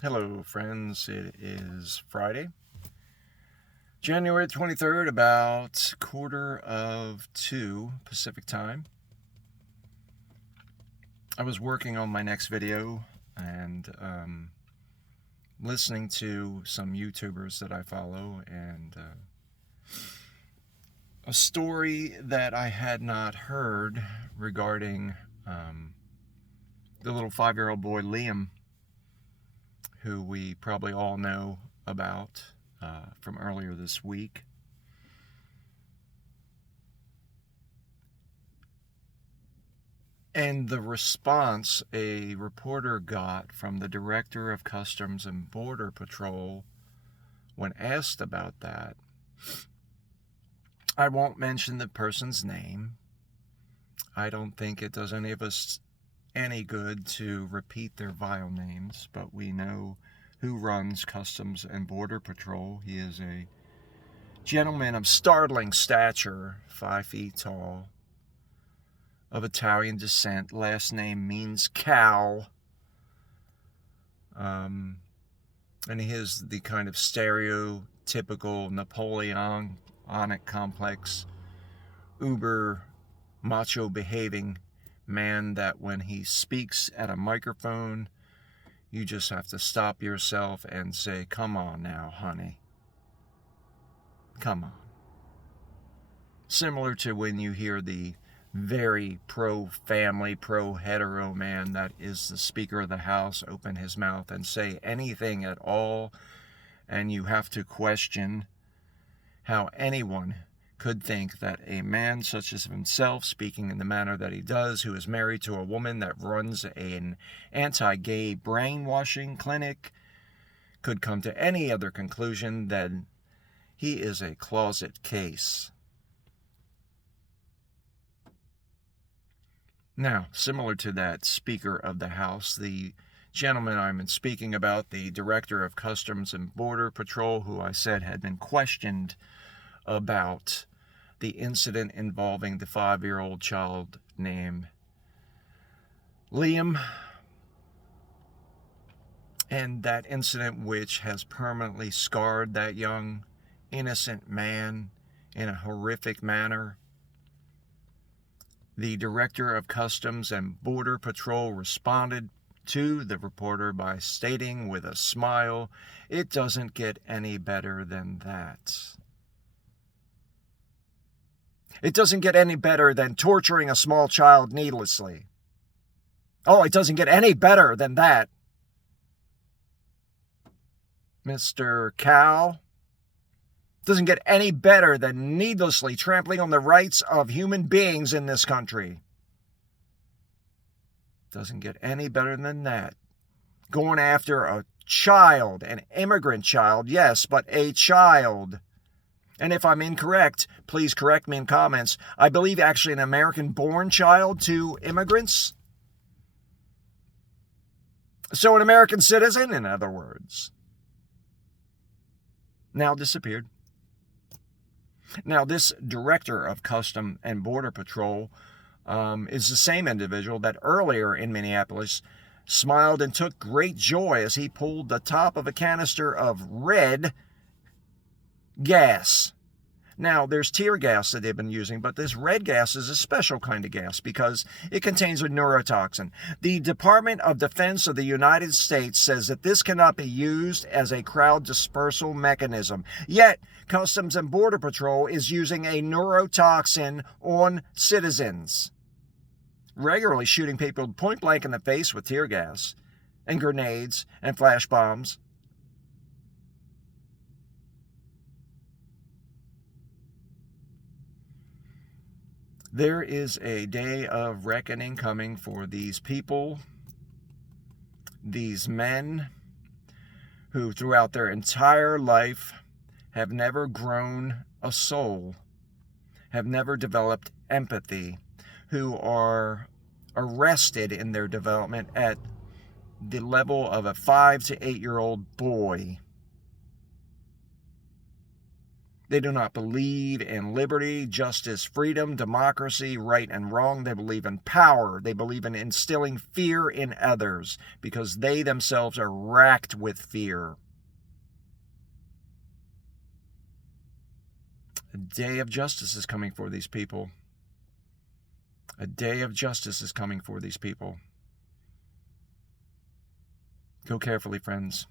Hello, friends. It is Friday, January 23rd, about 1:45 Pacific time. I was working on my next video and listening to some YouTubers that I follow, and a story that I had not heard regarding the little 5-year-old boy Liam, who we probably all know about from earlier this week. And the response a reporter got from the Director of Customs and Border Patrol when asked about that, I won't mention the person's name. I don't think it does any of us any good to repeat their vile names, but we know who runs Customs and Border Patrol. He is a gentleman of startling stature, 5 feet tall, of Italian descent. Last name means cow. And he is the kind of stereotypical Napoleonic complex, uber macho behaving man that when he speaks at a microphone, you just have to stop yourself and say, "Come on now, honey. Come on." Similar to when you hear the very pro-family, pro-hetero man that is the Speaker of the House open his mouth and say anything at all, and you have to question how anyone could think that a man such as himself, speaking in the manner that he does, who is married to a woman that runs an anti-gay brainwashing clinic, could come to any other conclusion than he is a closet case. Now, similar to that Speaker of the House, the gentleman I'm speaking about, the Director of Customs and Border Patrol, who I said had been questioned about the incident involving the 5-year-old child named Liam, and that incident which has permanently scarred that young, innocent man in a horrific manner. The Director of Customs and Border Patrol responded to the reporter by stating with a smile, "It doesn't get any better than that. It doesn't get any better than torturing a small child needlessly. Oh, it doesn't get any better than that, Mr. Cow. Doesn't get any better than needlessly trampling on the rights of human beings in this country. Doesn't get any better than that. Going after a child, an immigrant child, yes, but a child. And if I'm incorrect, please correct me in comments. I believe actually an American-born child to immigrants. So an American citizen, in other words. Now disappeared. Now, this Director of Customs and Border Patrol is the same individual that earlier in Minneapolis smiled and took great joy as he pulled the top of a canister of red gas. Now, there's tear gas that they've been using, but this red gas is a special kind of gas because it contains a neurotoxin. The Department of Defense of the United States says that this cannot be used as a crowd dispersal mechanism. Yet, Customs and Border Patrol is using a neurotoxin on citizens, regularly shooting people point blank in the face with tear gas and grenades and flash bombs. There is a day of reckoning coming for these people, these men who throughout their entire life have never grown a soul, have never developed empathy, who are arrested in their development at the level of a 5 to 8-year-old boy. They do not believe in liberty, justice, freedom, democracy, right and wrong. They believe in power. They believe in instilling fear in others because they themselves are racked with fear. A day of justice is coming for these people. A day of justice is coming for these people. Go carefully, friends.